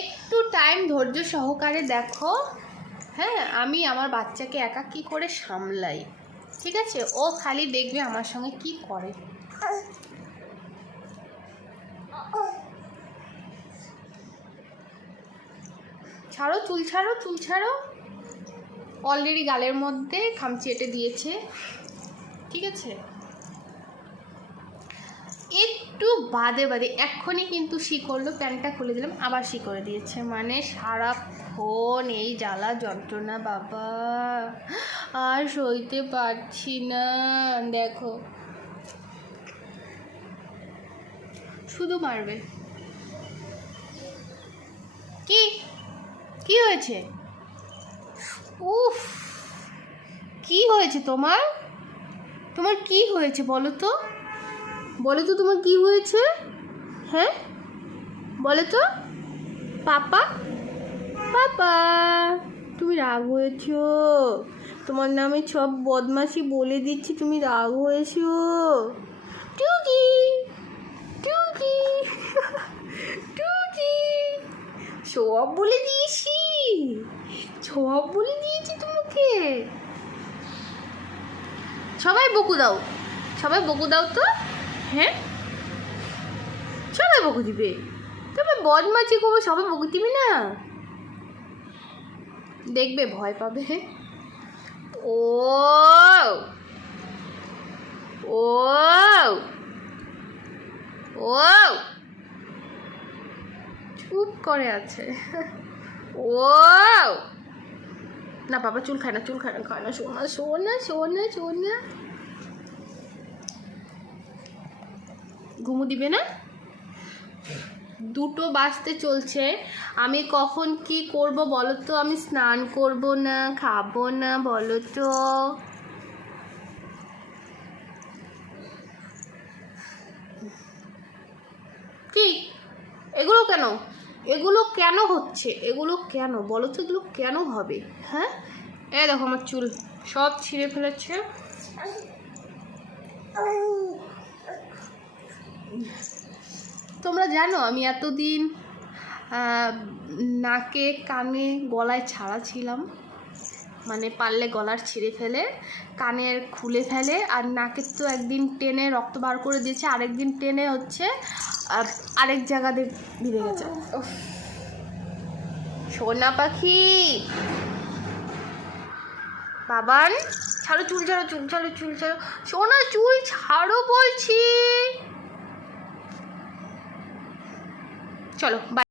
একটু টাইম ধৈর্য সহকারে দেখো। হ্যাঁ, আমি আমার বাচ্চাকে একা কী করে সামলাই, ঠিক আছে? ও খালি দেখবে আমার সঙ্গে কি করে। ছাড়ো, চুল ছাড়ো, চুল ছাড়ো। অলরেডি গালের মধ্যে খামচি এঁটে দিয়েছে, ঠিক আছে? একটু বাদে বাদে এক্ষুনি কিন্তু শি করলো, প্যান্টটা খুলে দিলাম, আবার শি করে দিয়েছে। মানে সারাক্ষণ এই জ্বালা যন্ত্রণা বাবা, আর সইতে পারছি না। দেখো, শুধু মারবে। কি কি হয়েছে? উফ, কি হয়েছে তোমার? তোমার কি হয়েছে বলো তো? বলো তো তোমার কি হয়েছে? হ্যাঁ বলো তো। পাপা, পাপা, তুমি রাগ হয়েছো? তোমার নামে সব বদমাশি বলে দিচ্ছি, তুমি রাগ হয়েছো? টুকি, টুকি, টুকি, সব বলে দিয়েছি, সব বলে দিয়েছি তোমাকে। সবাই বকু দাও, সবাই বকু দাও তো। হ্যাঁ, সবাই বকু দিবে। তবে বদমাছি করবো, সবাই বকু দিবি না, দেখবে ভয় পাবে। ও ও ও চুপ করে আছে। ও না বাবা, চুল খায় না, চুল খায় না, খায় না। সোনা, সোনা, সোনা, সোনা। ঘুমু দিবে না? 2টো বাজতে চলছে। আমি কখন কি করব বলো তো? আমি স্নান করব না, খাবো না, বলো তো? কি এগুলো কেন? এগুলো কেন হচ্ছে? এগুলো কেন বলো তো? এগুলো কেন হবে? হ্যাঁ, এ দেখো আমার চুল সব ছিঁড়ে ফেলেছে। তোমরা জানো আমি এতদিন নাকে, কানে, গলায় ছাড়া ছিলাম। মানে পারলে গলার ছিঁড়ে ফেলে, কানের খুলে ফেলে, আর নাকের তো একদিন টেনে রক্ত বার করে দিয়েছে, আরেকদিন টেনে হচ্ছে আরেক জায়গাতে ভিড়ে গেছে। সোনা পাখি, বাবান, ছাড়ো চুল, ছাড়ো চুল, ছাড়ো চুল, ছাড়ো সোনা, চুল ছাড়ো বলছি। চলো বাই।